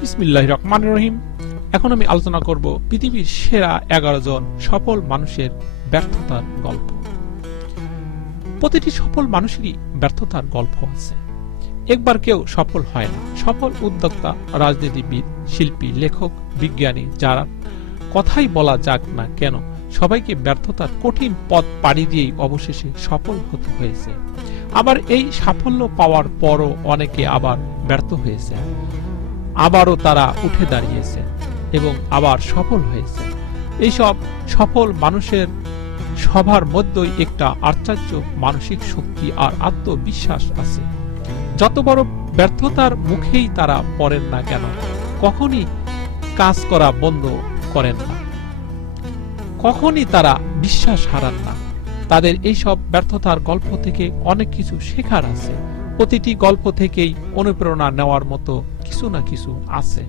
বিসমিল্লাহির রহমানির রহিম। এখন আমি আলোচনা করব পৃথিবীর সেরা 11 জন সফল মানুষের ব্যর্থতার গল্প। প্রতিটি সফল মানুষেরই ব্যর্থতার গল্প আছে। একবার কেউ সফল হয় না। সফল উদ্যোক্তা, রাজনীতিবিদ, শিল্পী, লেখক, বিজ্ঞানী যারা কথাই বলা যাক না কেন, সবাইকে ব্যর্থতার কঠিন পথ পাড়ি দিয়েই অবশেষে সফল হতে হয়েছে। আবার এই সাফল্য পাওয়ার পরও অনেকে আবার ব্যর্থ হয়েছে, আবারও তারা উঠে দাঁড়িয়েছে এবং আবার সফল হয়েছে। এইসব সফল মানুষের সবার মধ্যেই একটা আশ্চর্য মানসিক শক্তি আর আত্মবিশ্বাস আছে। যত বড় ব্যর্থতার মুখেই তারা পড়েন না কেন, কখনই কাজ করা বন্ধ করেন না, কখনই তারা বিশ্বাস হারান না। তাদের এইসব ব্যর্থতার গল্প থেকে অনেক কিছু শেখার আছে। প্রতিটি গল্প থেকেই অনুপ্রেরণা নেওয়ার মতো কিছু না কিছু আছে।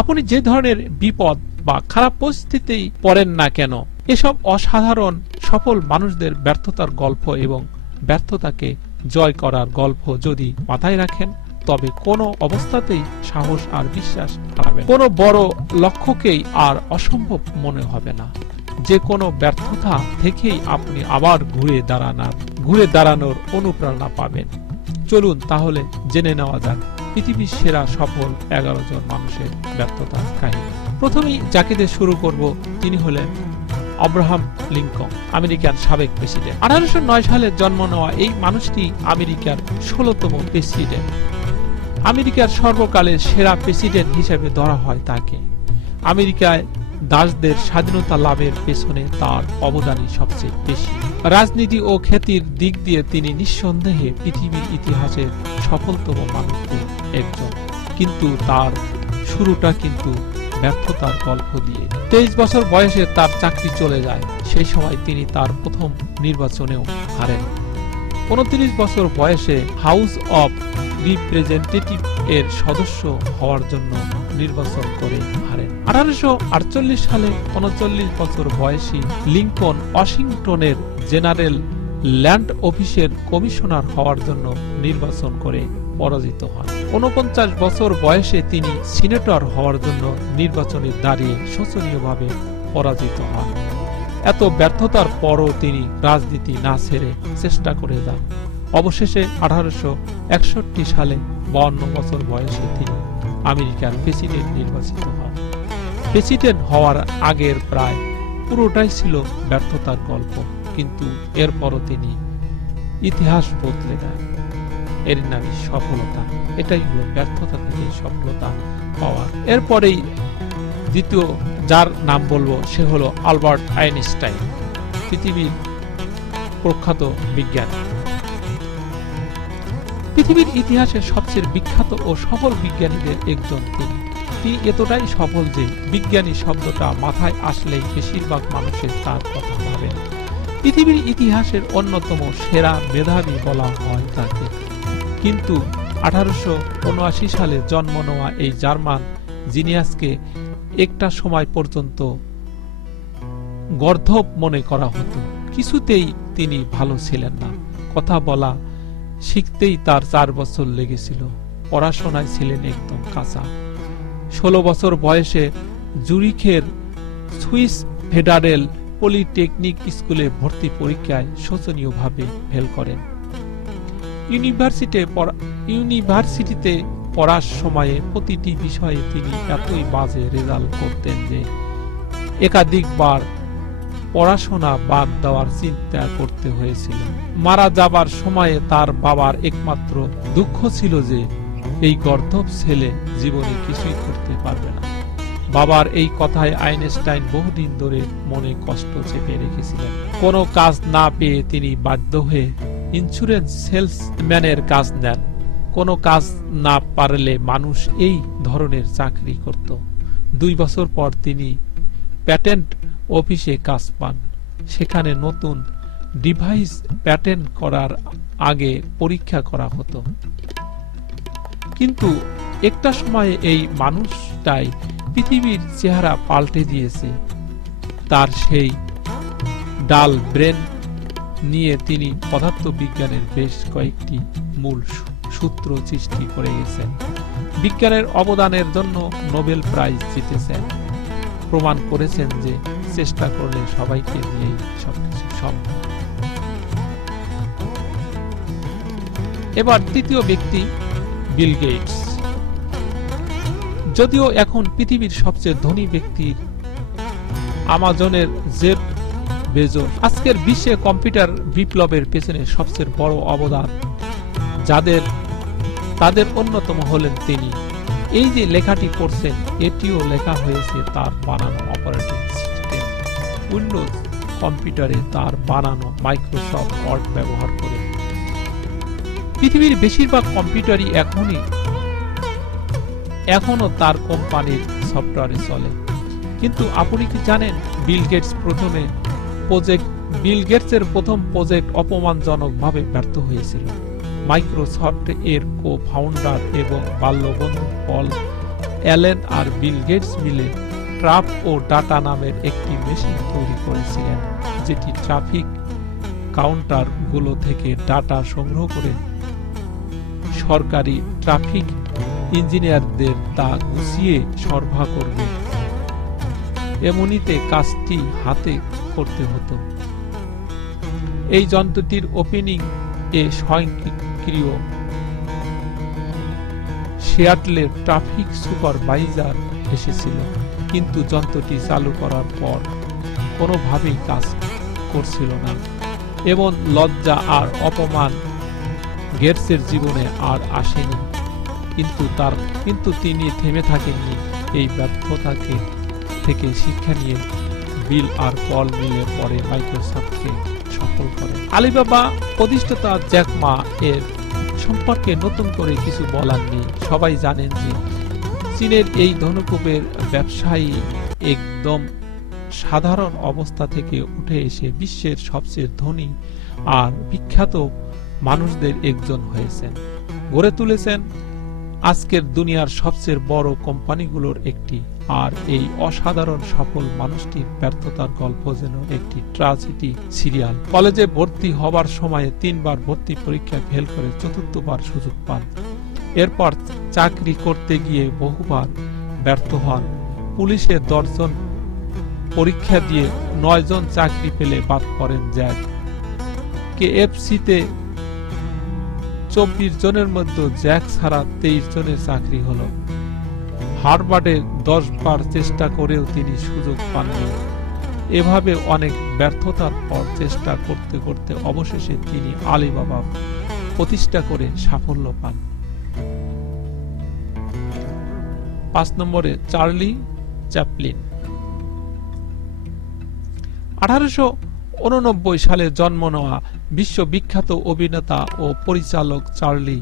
আপনি যে ধরনের বিপদ বা খারাপ পরিস্থিতিতেই পড়েন না কেন, এসব অসাধারণ সফল মানুষদের ব্যর্থতার গল্প এবং ব্যর্থতাকে জয় করার গল্প যদি মাথায় রাখেন, তবে কোনো অবস্থাতেই সাহস আর বিশ্বাস হারাবেন। কোনো বড় লক্ষ্যকেই আর অসম্ভব মনে হবে না। যে কোনো ব্যর্থতা থেকেই আপনি আবার ঘুরে দাঁড়ানোর অনুপ্রেরণা পাবেন। চলুন তাহলে জেনে নেওয়া যাক পৃথিবীর সেরা সফল 11 জন মানুষের ব্যর্থতার কাহিনী। প্রথমেই যাকে দিয়ে শুরু করব, তিনি হলেন আব্রাহাম লিঙ্কন, আমেরিকার সাবেক প্রেসিডেন্ট। 1809 সালে জন্ম নেওয়া এই মানুষটি আমেরিকার 16তম প্রেসিডেন্ট। আমেরিকার সর্বকালের সেরা প্রেসিডেন্ট হিসেবে ধরা হয় তাকে। আমেরিকায় দাসদের স্বাধীনতা লাভের পেছনে তার অবদানই সবচেয়ে বেশি। রাজনীতি ও খ্যাতির দিক দিয়ে তিনি নিঃসন্দেহে পৃথিবীর ইতিহাসের সফলতম মানুষদের একজন। কিন্তু তার শুরুটা কিন্তু ব্যর্থতার গল্প দিয়ে। 23 বছর বয়সে তার চাকরি চলে যায়। সেই সময় তিনি তার প্রথম নির্বাচনেও হারেন। 29 বছর বয়সে হাউস অব রিপ্রেজেন্টেটিভ এর সদস্য হওয়ার জন্য নির্বাচন করে হারেন। 1848 সালে 39 বছর বয়সী লিঙ্কন ওয়াশিংটনের জেনারেল ল্যান্ড অফিসের কমিশনার হওয়ার জন্য নির্বাচন করে পরাজিত হন। 49 বছর বয়সে তিনি সিনেটর হওয়ার জন্য নির্বাচনে দাঁড়িয়ে শোচনীয়ভাবে পরাজিত হন। এত ব্যর্থতার পরও তিনি রাজনীতি না ছেড়ে চেষ্টা করে যান। অবশেষে 1861 সালে 52 বছর বয়সে তিনি আমেরিকার প্রেসিডেন্ট নির্বাচিত হন। প্রেসিডেন্ট হওয়ার আগের প্রায় পুরোটাই ছিল ব্যর্থতার গল্প, কিন্তু এরপরও তিনি ইতিহাস বদলে দেন। এর নামই সফলতা। এটাই হলো ব্যর্থতা থেকে সফলতা পাওয়া। এরপরেই দ্বিতীয় যার নাম বলবো, সে হলো আলবার্ট আইনস্টাইন, পৃথিবীর প্রখ্যাত বিজ্ঞানী। পৃথিবীর ইতিহাসের সবচেয়ে বিখ্যাত ও সফল বিজ্ঞানীদের একজন তিনি। তিনি এতটাই সফল যে বিজ্ঞানী শব্দটা মাথায় আসলেই বেশিরভাগ মানুষের তার কথা ভাবেন। পৃথিবীর ইতিহাসের অন্যতম সেরা মেধাবী বলা হয় তাকে। কিন্তু 1879 সালে জন্ম নেওয়া এই জার্মান জিনিয়াসকে একটা সময় পর্যন্ত গর্ধব মনে করা হতো। কিছুতেই তিনি ভালো ছিলেন না। কথা বলা শিখতেই তার 4 বছর লেগেছিল। পড়াশোনায় ছিলেন একদম কাঁচা। 16 বছর বয়সে জুরিখের সুইস ফেডারেল পলিটেকনিক স্কুলে ভর্তি পরীক্ষায় শোচনীয়ভাবে ফেল করেন। ইউনিভার্সিটিতে পড়ার সময়ে প্রতিটি বিষয়ে তিনি এতই বাজে রেজাল্ট করতেন যে একাধিকবার পড়াশোনা বাদ দেওয়ার চিন্তা করতে হয়েছিল। মারা যাবার সময়ে তার বাবার একমাত্র দুঃখ ছিল যে এই গর্ধব ছেলে জীবনে কিছুই করতে পারবে না। বাবার এই কথায় আইনস্টাইন বহুদিন ধরে মনে কষ্ট চেপে রেখেছিলেন। কোনো কাজ না পেয়ে তিনি বাধ্য হয়ে ইন্স্যুরেন্স সেলসম্যানের কাজ নেন। কোনো কাজ না পারলে মানুষ এই ধরনের চাকরি করত। 2 বছর পর তিনি প্যাটেন্ট অফিসে কাজ পান। সেখানে নতুন ডিভাইস প্যাটেন্ট করার আগে পরীক্ষা করা হতো। কিন্তু একটা সময়ে এই মানুষটাই পৃথিবীর চেহারা পাল্টে দিয়েছে। তার সেই ডাল ব্রেন নিয়ে তিনি পদার্থবিজ্ঞানের বেশ কয়েকটি মূল সূত্র সৃষ্টি করে গেছেন। বিজ্ঞানের অবদানের জন্য নোবেল প্রাইজ জিতেছেন, প্রমাণ করেছেন যে চেষ্টা করলে সবাইকে নিয়েই সবকিছু সম্ভব। এবার তৃতীয় ব্যক্তি বিল গেটস। যদিও এখন পৃথিবীর সবচেয়ে ধনী ব্যক্তির আমাজনের জেফ বেজোস, আজকের বিশ্বে কম্পিউটার বিপ্লবের পেছনে সবচেয়ে বড় অবদান তাদের অন্যতম হলেন তিনি। এই যে লেখাটি পড়ছেন, এটিও লেখা হয়েছে তার বানানো অপারেটিং সিস্টেম উইন্ডোজ কম্পিউটারে তার বানানো মাইক্রোসফট ওয়ার্ড ব্যবহার করে। পৃথিবীর বেশিরভাগ কম্পিউটারই এখনো তার কোম্পানির সফটওয়্যারে চলে। কিন্তু আপনি কি জানেন বিল গেটসের প্রথম প্রজেক্ট অপমানজনকভাবে ব্যর্থ হয়েছিল। মাইক্রোসফট এর কো-ফাউন্ডার এবং বাল্যবন্ধু পল অ্যালেন আর বিল গেটস মিলে ট্রাপ ও ডাটা নামের একটি মেশিন তৈরি করেছিলেন, যেটি ট্রাফিক কাউন্টার গুলো থেকে ডাটা সংগ্রহ করে সরকারি ট্রাফিক ইঞ্জিনিয়ারদের তা গুছিয়ে সরবরাহ করবে। এমনিতে কাজটি হাতে করতে হতো। এই যন্ত্রটির ওপেনিং এ স্বয়ংক্রিয় সিয়াটলের ট্রাফিক সুপারভাইজার এসেছিল, কিন্তু যন্ত্রটি চালু করার পর কোনোভাবেই কাজ করছিল না। এবং লজ্জা আর অপমান গেটসের জীবনে আর আসেনি, কিন্তু তিনি থেমে থাকেননি। এই ব্যর্থতা থেকে শিক্ষা নিয়ে বিল আর পল মিলে পরে মাইক্রোসফটকে সফল করে। আলিবাবা প্রতিষ্ঠাতা জ্যাক মা এর সম্পর্কে নতুন করে কিছু বলার নেই। সবাই জানেন যে চীনের এই ধনকুবের ব্যবসায়ী একদম সাধারণ অবস্থা থেকে উঠে এসে বিশ্বের সবচেয়ে ধনী আর বিখ্যাত মানুষদের একজন হয়েছেন, গড়ে তুলেছেন আজকের দুনিয়ার সবচেয়ে বড় কোম্পানিগুলোর একটি। আর এই অসাধারণ সফল মানুষটির ব্যর্থতার গল্প যেন একটি ট্র্যাজেডি সিরিয়াল। কলেজে ভর্তি হবার সময়ে 3 বার ভর্তি পরীক্ষায় ফেল করে 4বার সুযোগ পান। এরপর চাকরি করতে গিয়ে বহুবার ব্যর্থ হন। পুলিশের 10 জন পরীক্ষা দিয়ে 9 জন চাকরি পেলে বাদ পড়েন জ্যাক। কেএফসিতে 24 জনের মধ্যে জ্যাক ছাড়া 23 জনের চাকরি হলো। হার্ভার্ডে 10 বার চেষ্টা করেও তিনি সুযোগ পাননি। এভাবে অনেক ব্যর্থতার পর চেষ্টা করতে করতে অবশেষে তিনি আলিবাবা প্রতিষ্ঠা করে সাফল্য পান। 5 নম্বরে চার্লি চ্যাপলিন। 1889 সালে জন্ম নেওয়া বিশ্ববিখ্যাত অভিনেতা ও পরিচালক চার্লি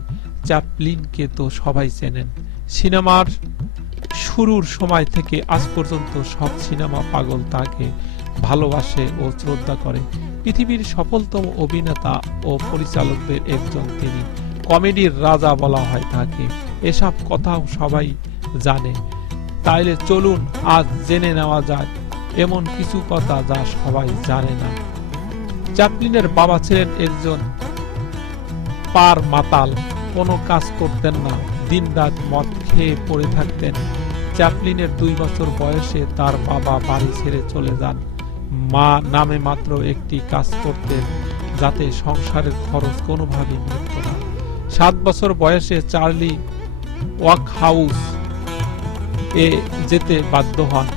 চ্যাপলিনকে তো সবাই চেনেন। সিনেমার শুরুর সময় থেকে আজ পর্যন্ত সব সিনেমা পাগল তাকে ভালোবাসে ও শ্রদ্ধা করে। পৃথিবীর সফলতম অভিনেতা ও পরিচালকদের একজন তিনি। কমেডির রাজা বলা হয় তাকে। এসব কথাও সবাই জানে। তাইলে চলুন আজ জেনে নেওয়া যাক এমন কিছু কথা যা সবাই জানে না। চ্যাপলিনের বাবা ছিলেন একজন পার মাতাল, কোনো কাজ করতেন না, দিনরাত মদ খেয়ে পড়ে থাকতেন। চ্যাপলিনের 2 বছর বয়সে তার বাবা বাড়ি ছেড়ে চলে যান। মা নামে মাত্র একটি কাজ করতেন যাতে সংসারের খরচ কোনোভাবেই মিটত না। 7 বছর বয়সে চার্লি ওয়ার্কহাউস এ যেতে বাধ্য হন।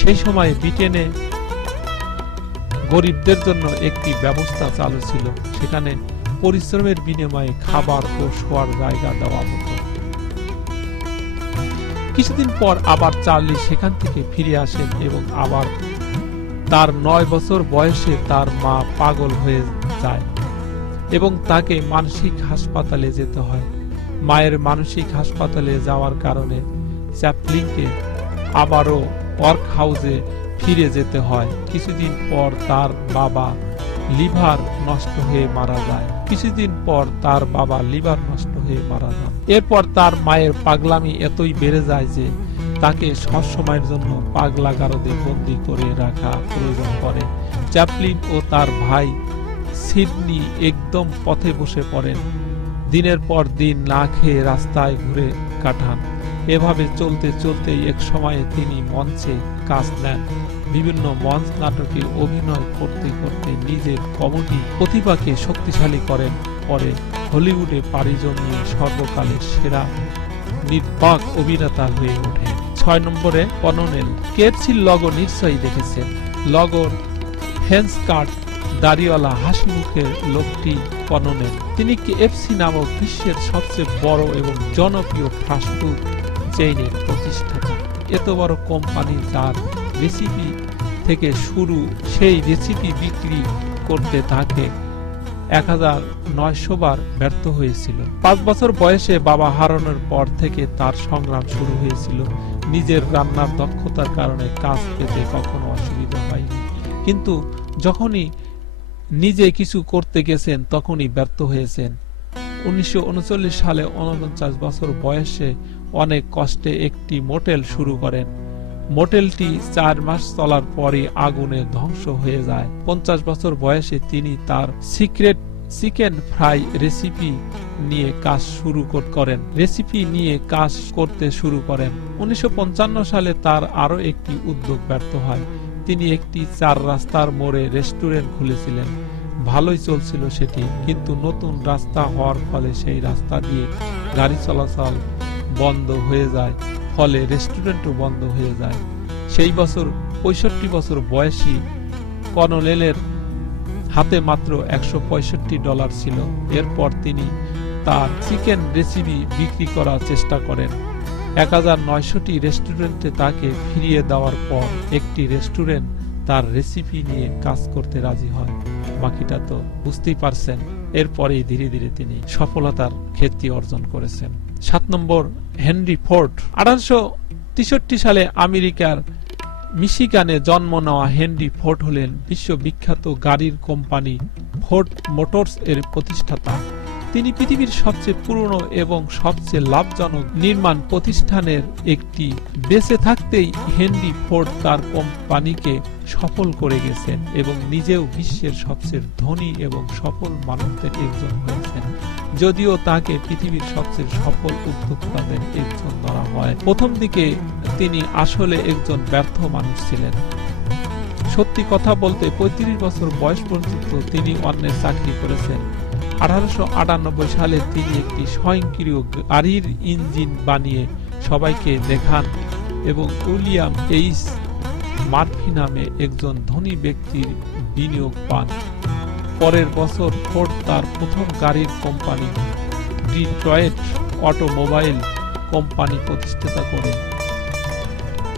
সেই সময় ব্রিটেনে গরিবদের জন্য একটি ব্যবস্থা চালু ছিল, সেখানে পরিশ্রমের বিনিময়ে খাবার ও শোয়ার জায়গা দেওয়া হতো। কিছুদিন পর আবার চার্লি সেখান থেকে ফিরে আসেন এবং আবার তার 9 বছর বয়সে তার মা পাগল হয়ে যায় এবং তাকে মানসিক হাসপাতালে যেতে হয়। মায়ের মানসিক হাসপাতালে যাওয়ার কারণে চ্যাপলিনকে আবারও ওয়ার্কহাউসে ফিরে যেতে হয়। কিছুদিন পর তার বাবা লিভার নষ্ট হয়ে মারা যায়। এরপর তার মায়ের পাগলামি এতই বেড়ে যায় যে তাকে সবসময়ের জন্য পাগলাগারদে বন্দী করে রাখা প্রয়োজন পড়ে। চ্যাপলিন ও তার ভাই সিডনি একদম পথে বসে পড়েন। দিনের পর দিন না খেয়ে রাস্তায় ঘুরে কাটান। এভাবে চলতে চলতেই এক সময়ে তিনি মঞ্চে কাজ নেন। বিভিন্ন মঞ্চ নাটকে অভিনয় করতে করতে নিজের কমেডি প্রতিভাকে শক্তিশালী করেন। পরে হলিউডে পাড়ি জমিয়ে সর্বকালের সেরা নির্বাক অভিনেতা হয়ে ওঠেন। 6 নম্বরে কননেল। কেএফসির লগো নিশ্চয়ই দেখেছেন। লগোর হেন্সকার্ট দাড়িওয়ালা হাসি মুখের লোকটি কননেল। তিনি কেএফসি নামক বিশ্বের সবচেয়ে বড় এবং জনপ্রিয় ফাস্টফুড চেইনের প্রতিষ্ঠাতা। এত বড় কোম্পানি যার রেসিপি থেকে শুরু, সেই রেসিপি বিক্রি করতে তাকে 1900 বার ব্যর্থ হয়েছিল। 5 বছর বয়সে বাবা হারানোর পর থেকে তার সংগ্রাম শুরু হয়েছিল। নিজের রান্নার দক্ষতার কারণে কাজ পেতে কখনো অসুবিধা হয়নি, কিন্তু যখনই নিজে কিছু করতে গেছেন তখনই ব্যর্থ হয়েছেন। 1939 সালে 49 বছর বয়সে অনেক কষ্টে একটি মোটেল শুরু করেন। মোটেলটি 4 মাস চলার পরে আগুনে ধ্বংস হয়ে যায়। 50 বছর বয়সে তিনি তার সিক্রেট চিকেন ফ্রাই রেসিপি নিয়ে কাজ করতে শুরু করেন। 1955 সালে তার আরো একটি উদ্যোগ ব্যর্থ হয়। তিনি একটি 4 রাস্তার মোড়ে রেস্টুরেন্ট খুলেছিলেন। ভালোই চলছিল সেটি, কিন্তু নতুন রাস্তা হওয়ার ফলে সেই রাস্তা দিয়ে গাড়ি চলাচল বন্ধ হয়ে যায়, ফলে রেস্টুরেন্টও বন্ধ হয়ে যায়। সেই বছর 65 বছর বয়সী কননেলের হাতে মাত্র $165 ছিল। এরপর তিনি তার চিকেন রেসিপি বিক্রি করার চেষ্টা করেন। 1900টি রেস্টুরেন্টে তাকে ফিরিয়ে দেওয়ার পর একটি রেস্টুরেন্ট তার রেসিপি নিয়ে কাজ করতে রাজি হয়। বাকিটা তো বুঝতেই পারছেন। এরপরেই ধীরে ধীরে তিনি সফলতার খ্যাতি অর্জন করেছেন। 7 নম্বর হেনরি ফোর্ড। 1863 সালে আমেরিকার মিশিগানে জন্ম নেওয়া হেনরি ফোর্ড হলেন বিশ্ববিখ্যাত গাড়ির কোম্পানি ফোর্ড মোটরস এর প্রতিষ্ঠাতা। তিনি পৃথিবীর সবচেয়ে পুরনো এবং সবচেয়ে লাভজনক নির্মাণ প্রতিষ্ঠানের একটি। বেঁচে থাকতেই হেনরি ফোর্ড তার কোম্পানিকে সফল করে গেছেন এবং নিজেও বিশ্বের সবচেয়ে ধনী এবং সফল মানুষদের একজন হয়েছেন। যদিও তাকে পৃথিবীর সবচেয়ে সফল উদ্যোক্তাদের একজন ধরা হয়, প্রথম দিকে তিনি আসলে একজন ব্যর্থ মানুষ ছিলেন। সত্যি কথা বলতে 35 বছর বয়স পর্যন্ত তিনি অন্যের চাকরি করেছেন। 1898 সালে তিনি একটি স্বয়ংক্রিয় গাড়ির ইঞ্জিন বানিয়ে সবাইকে দেখান এবং উইলিয়াম এইচ মার্ফি নামে একজন ধনী ব্যক্তির বিনিয়োগ পান। পরের বছর ফোর্ড তার প্রথম গাড়ির কোম্পানি ডিট্রয়েট অটোমোবাইল কোম্পানি প্রতিষ্ঠা করেন।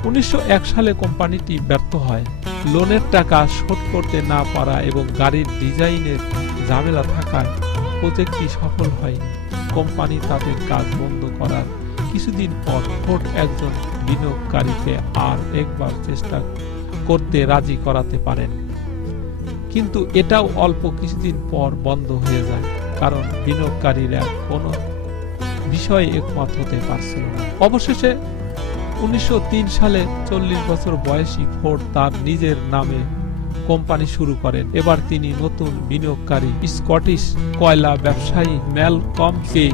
1901 সালে কোম্পানিটি ব্যর্থ হয়। লোনের টাকা শোধ করতে না পারা এবং গাড়ির ডিজাইনের ঝামেলা থাকায় প্রজেক্টটি সফল হয়নি। কোম্পানি তাদের কাজ বন্ধ করার কিছুদিন পর ফোর্ড একজন বিনিয়োগকারীকে আর একবার চেষ্টা করতে রাজি করাতে পারেন, কিন্তু এটাও অল্প কিছুদিন পর বন্ধ হয়ে যায়, কারণ বিনিয়োগকারীরা কোনো বিষয়ে একমত হতে পারছিল না। অবশেষে 1903 সালে 40 বছর বয়সী ফোর্ড তার নিজের নামে কোম্পানি শুরু করেন। এবার তিনি নতুন বিনিয়োগকারী স্কটিশ কয়লা ব্যবসায়ী ম্যালকমকে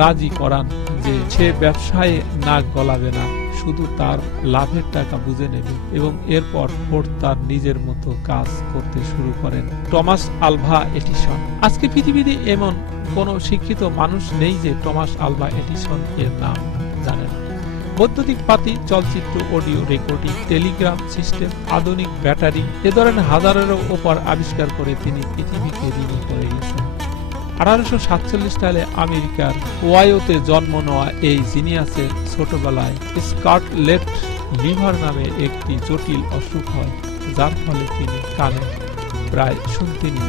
রাজি করান যে সে ব্যবসায় নাক গলাবে না, শুধু তার লাভের টাকা বুঝে নেবে, এবং এরপর ফোর্ড তার নিজের মতো কাজ করতে শুরু করেন। Thomas Alva Edison. আজকে পৃথিবীতে এমন কোনো শিক্ষিত মানুষ নেই যে টমাস আলভা এডিসন এর নাম জানে না। বৈদ্যুতিক বাতি, চলচ্চিত্র, অডিও রেকর্ডিং, টেলিগ্রাফ সিস্টেম, আধুনিক ব্যাটারি, এ ধরনের হাজারেরও ওপর আবিষ্কার করে তিনি পৃথিবীকে ঋণী করে গেছেন। 1847 সালে আমেরিকার ওহাইওতে জন্ম নেওয়া এই জিনিয়াসের ছোটবেলায় স্কারলেট লিভার নামে একটি জটিল অসুখ হয়, যার ফলে তিনি কানে প্রায় শুনতেন না।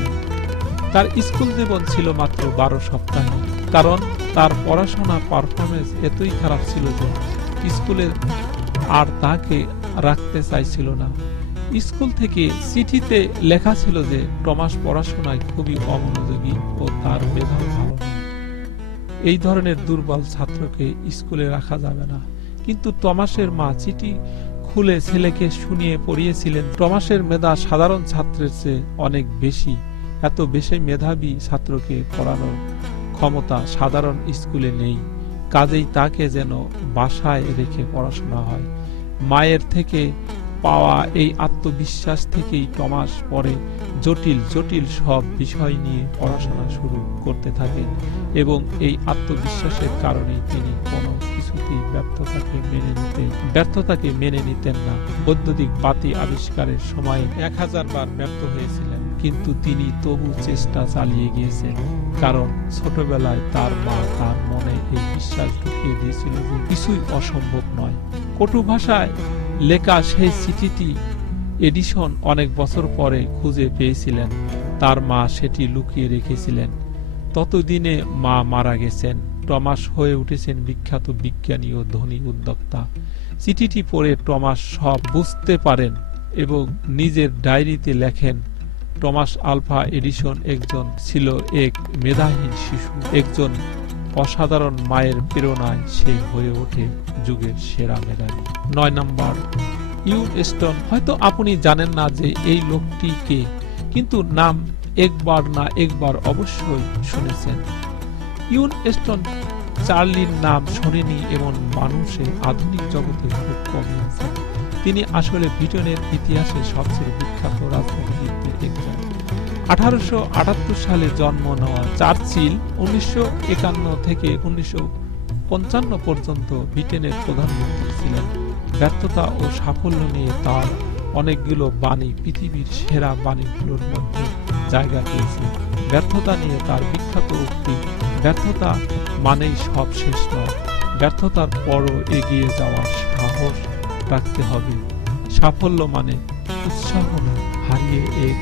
তার স্কুল জীবন ছিল মাত্র 12 সপ্তাহ, কারণ তার পড়াশোনা পারফরমেন্স এতই খারাপ ছিল যে স্কুলে আর তাকে রাখতে চাইছিল না। স্কুল থেকে চিঠিতে লেখা ছিল যে টমাস পড়াশোনায় খুবই অমনোযোগী ও তার মেধা ভালো না। এই ধরনের দুর্বল ছাত্রকে স্কুলে রাখা যাবে না। কিন্তু টমাসের মা চিঠি খুলে ছেলেকে শুনিয়ে পড়িয়েছিলেন টমাসের মেধা সাধারণ ছাত্রের চেয়ে অনেক বেশি। এত বেশি মেধাবী ছাত্রকে পড়ানোর ক্ষমতা সাধারণ স্কুলে নেই, কাজেই তাকে যেন বাসায় রেখে পড়াশোনা হয়। মায়ের থেকে পাওয়া এই আত্মবিশ্বাস থেকেই টমাস পরে জটিল জটিল সব বিষয় নিয়ে পড়াশোনা শুরু করতে থাকেন এবং এই আত্মবিশ্বাসের কারণেই তিনি কোনো কিছুতেই ব্যর্থতাকে মেনে নিতেন না। বৈদ্যুতিক বাতি আবিষ্কারের সময় 1000 বার ব্যর্থ হয়েছিলেন, কিন্তু তিনি তবু চেষ্টা চালিয়ে গিয়েছেন, কারণ ছোটবেলায় তার মা তার মনে এই বিশ্বাস ঢুকিয়ে দিয়েছিল যে কিছুই অসম্ভব নয়। কটু ভাষায় লেখা সেই চিঠিটি এডিসন অনেক বছর পরে খুঁজে পেয়েছিলেন। তার মা সেটি লুকিয়ে রেখেছিলেন। ততদিনে মা মারা গেছেন। টমাস হয়ে উঠেছেন বিখ্যাত বিজ্ঞানী ও ধনী উদ্যোক্তা। চিঠিটি পড়ে টমাস সব বুঝতে পারেন এবং নিজের ডায়েরিতে লেখেন, টমাস আলভা এডিসন ছিল এক মেধাহীন শিশু। একজন অসাধারণ মায়ের প্রেরণায় সে হয়ে ওঠে যুগের সেরা মেধাবী। 9 নম্বর, ইউন স্টোন। হয়তো আপনি জানেন না যে এই লোকটি কে, কিন্তু নাম একবার না একবার অবশ্যই শুনেছেন। ইউন স্টোন চার্লির নাম শোনেনি এমন মানুষের আধুনিক জগতে খুব কমই আছে। তিনি আসলে ব্রিটেনের ইতিহাসে সবচেয়ে বিখ্যাত রাজনীতিবিদদের একজন। 1878 সালে জন্ম নেওয়া চার্চিল 1951 থেকে 1955 পর্যন্ত ব্রিটেনের প্রধানমন্ত্রী ছিলেন। ব্যর্থতা ও সাফল্য নিয়ে তার অনেকগুলো বাণী পৃথিবীর সেরা বাণীগুলোর মধ্যে জায়গা পেয়েছে। ব্যর্থতা নিয়ে তার বিখ্যাত উক্তি, ব্যর্থতা মানেই সব শেষ নয়, ব্যর্থতার পরও এগিয়ে যাওয়ার সাহস রাখতে হবে। সাফল্য মানে উৎসাহ হারিয়ে এক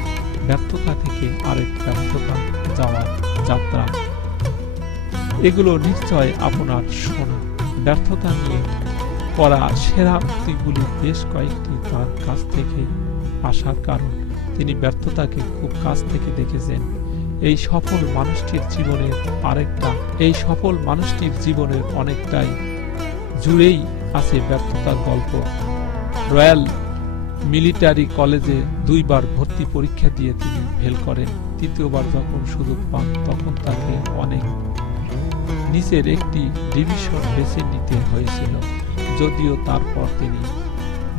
ব্যর্থতা থেকে আরেক ব্যর্থতা যাওয়ার যাত্রা। এগুলো নিশ্চয় আপনার শোনা। ব্যর্থতা নিয়ে পড়া সেরা উক্তিগুলি বেশ কয়েকটি তার কাছ থেকে আসার কারণ তিনি ব্যর্থতাকে খুব কাছ থেকে দেখেছেন। এই সফল মানুষটির জীবনের অনেকটাই জুড়েই আছে ব্যর্থতার গল্প। রয়্যাল মিলিটারি কলেজে 2 বার ভর্তি পরীক্ষা দিয়ে তিনি ফেল করেন। তৃতীয়বার যখন সুযোগ পান তখন তাকে অনেক নিচের একটি ডিভিশন বেছে নিতে হয়েছিল, যদিও তারপর তিনি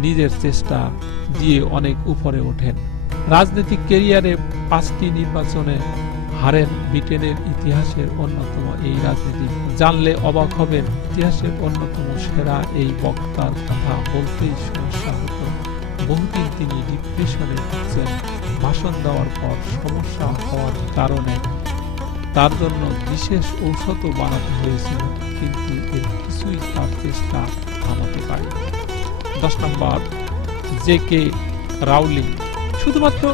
নিজের চেষ্টা দিয়ে অনেক উপরে ওঠেন। রাজনৈতিক ক্যারিয়ারে 5টি নির্বাচনে হারেন ব্রিটেনের ইতিহাসের অন্যতম এই রাজনীতিবিদ। জানলে অবাক হবেন, ইতিহাসের অন্যতম সেরা এই বক্তার কথা বলতেই সমস্যা হতো। বহুদিন তিনি ডিপ্রেশনে ভুগছেন। ভাষণ দেওয়ার পর সমস্যা হওয়ার কারণে তার জন্য বিশেষ ঔষধও বানাতে হয়েছিল, কিন্তু এর কিছুই তার চেষ্টা থামাতে পারেনি। 10 নম্বর, জে.কে. রাউলিং। শুধুমাত্র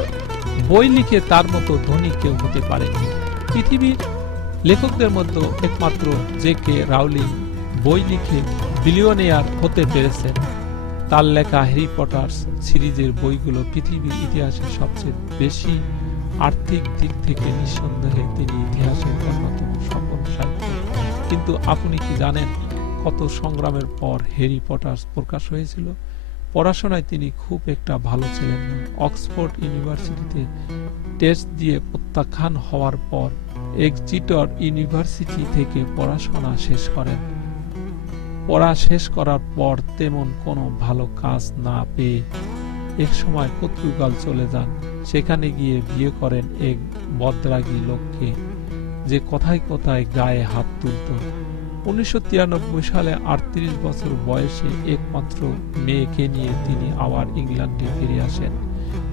বই লিখে তার মতো ধনী কেউ হতে পারেনি। পৃথিবীর লেখকদের মধ্যে একমাত্র জে.কে. রাউলিং বই লিখে বিলিয়নিয়ার হতে পেরেছেন। তার লেখা হ্যারি পটার সিরিজের বইগুলো পৃথিবীর ইতিহাসে সবচেয়ে বেশি। আর্থিক দিক থেকে নিঃসন্দেহে তিনি ইতিহাসের অন্যতম সফল সাহিত্য। কিন্তু আপনি কি জানেন কত সংগ্রামের পর হ্যারি পটার প্রকাশ হয়েছিল? পড়াশোনায় তিনি খুব একটা ভালো ছিলেন না। অক্সফোর্ড ইউনিভার্সিটিতে টেস্ট দিয়ে প্রত্যাখ্যান হওয়ার পর এক্সিটার ইউনিভার্সিটি থেকে পড়াশোনা শেষ করেন। পড়া শেষ করার পর তেমন কোনো ভালো কাজ না পেয়ে এক সময় পর্তুগাল চলে যান। সেখানে গিয়ে বিয়ে করেন এক বদরাগী লোককে, যে কথায় কথায় গায়ে হাত তুলত। 1993 সালে 38 বছর বয়সে একমাত্র মেয়েকে নিয়ে তিনি আবার ইংল্যান্ডে ফিরে আসেন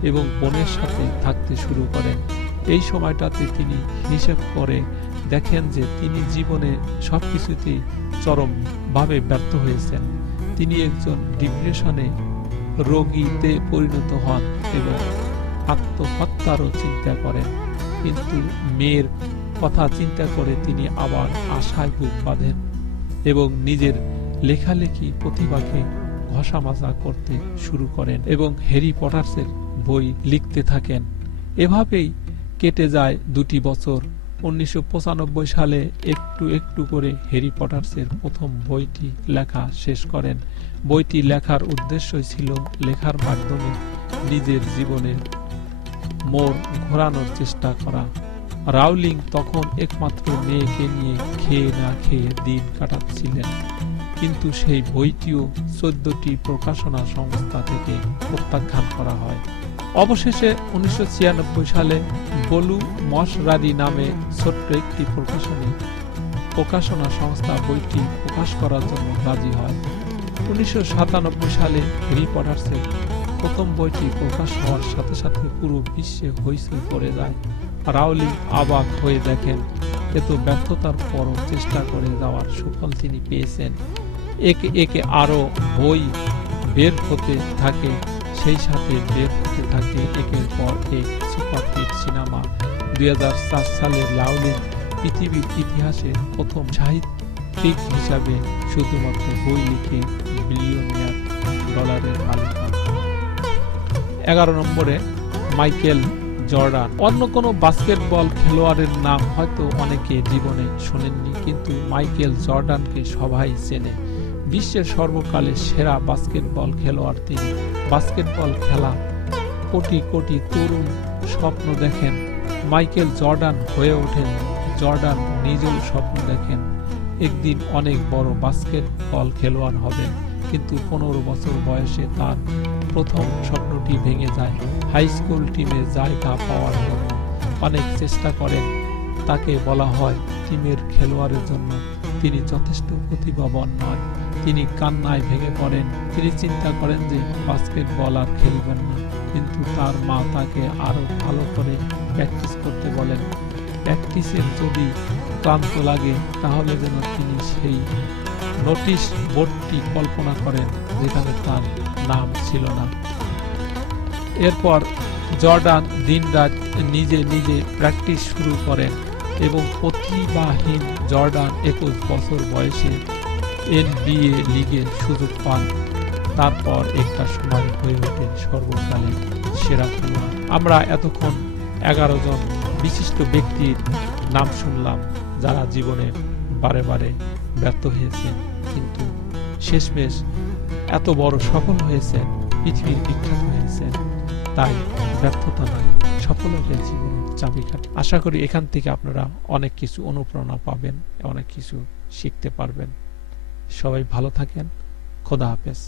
এবং বোনের সাথে থাকতে শুরু করেন। এই সময়টাতে তিনি হিসেব করে দেখেন যে তিনি জীবনে সবকিছুতেই চরমভাবে ব্যর্থ হয়েছেন। তিনি একজন ডিপ্রেশনে রোগীতে পরিণত হন এবং আত্মহত্যারও চিন্তা করেন। কিন্তু মেয়ের কথা চিন্তা করে তিনি আবার আশায় বুক বাঁধেন এবং নিজের লেখালেখি প্রতিভাকে ঘষামাজা করতে শুরু করেন এবং হ্যারি পটার্সের বই লিখতে থাকেন। এভাবেই কেটে যায় 2টি বছর। 1995 সালে একটু একটু করে হ্যারি পটার্সের প্রথম বইটি লেখা শেষ করেন। বইটি লেখার উদ্দেশ্যই ছিল লেখার মাধ্যমে নিজের জীবনের মোড় ঘোরানোর চেষ্টা করা। রাউলিং তখন একমাত্র মেয়েকে নিয়ে খেয়ে না খেয়ে দিন কাটাচ্ছিলেন, কিন্তু সেই বইটিও 14টি প্রকাশনা সংস্থা থেকে প্রত্যাখ্যান করা হয়। অবশেষে 1996 সালে বলু মশরারি নামে ছোট্ট একটি প্রকাশনা সংস্থা বইটি প্রকাশ করার জন্য রাজি হয়। 1997 সালে হ্যারি পটার্সের প্রথম বইটি প্রকাশ হওয়ার সাথে সাথে পুরো বিশ্বে হইচই পড়ে যায়। রাউলিং অবাক হয়ে দেখেন এত ব্যর্থতার পরও চেষ্টা করে যাওয়ার সুফল তিনি পেয়েছেন। একে একে আরো বই বের হতে থাকে, সেই সাথে বের হতে থাকে একের পর এক সুপারহিট সিনেমা। 2004 সালে রাউলিং পৃথিবীর ইতিহাসে প্রথম সাহিত্যিক হিসাবে শুধুমাত্র বই লিখে বিলিয়নিয়ার ডলারের মালিক হন। 11 নম্বরে মাইকেল জর্ডান। অন্য কোনো বাস্কেটবল খেলোয়াড়ের নাম হয়তো অনেকে জীবনে শোনেননি, কিন্তু মাইকেল জর্ডানকে সবাই চেনে। বিশ্বের সর্বকালের সেরা বাস্কেটবল খেলোয়াড় তিনি। বাস্কেটবল খেলা কোটি কোটি তরুণ স্বপ্ন দেখেন, মাইকেল জর্ডান হয়ে ওঠেন। জর্ডান নিজেও স্বপ্ন দেখেন একদিন অনেক বড় বাস্কেটবল খেলোয়াড় হবেন, কিন্তু 15 বছর বয়সে তার প্রথম স্বপ্নটি ভেঙে যায়। হাই স্কুল টিমে জায়গা পাওয়ার জন্য অনেক চেষ্টা করেন, তাকে বলা হয় টিমের খেলোয়াড়ের জন্য তিনি যথেষ্ট প্রতিভাবান নয়। তিনি কান্নায় ভেঙে পড়েন। তিনি চিন্তা করেন যে বাস্কেটবল আর খেলবেন না, কিন্তু তার মা তাকে আরো ভালো করে প্র্যাকটিস করতে বলেন। প্র্যাকটিসের যদি ক্লান্ত লাগে তাহলে যেন তিনি সেই নোটিশ বোর্ডটি কল্পনা করেন যেখানে তার নাম ছিল না। এরপর জর্ডান দিনরাত নিজে নিজে প্র্যাকটিস শুরু করেন এবং প্রতিভাহীন জর্ডান 21 বছর বয়সে NBA লিগে সুযোগ পান। তারপর একটা সময় হয়ে ওঠেন সর্বকালের সেরা খেলোয়াড়। আমরা এতক্ষণ 11 জন বিশিষ্ট ব্যক্তির নাম শুনলাম যারা জীবনে বারে বারে ব্যর্থ হয়েছেন, কিন্তু শেষমেশ এত বড় সফল হয়েছেন, পৃথিবীর বিখ্যাত হয়েছেন। তাই ব্যর্থতা নয়, সফলতার জীবনের চাবিকাঠি। আশা করি এখান থেকে আপনারা অনেক কিছু অনুপ্রেরণা পাবেন, অনেক কিছু শিখতে পারবেন। সবাই ভালো থাকেন। খোদা হাফেজ।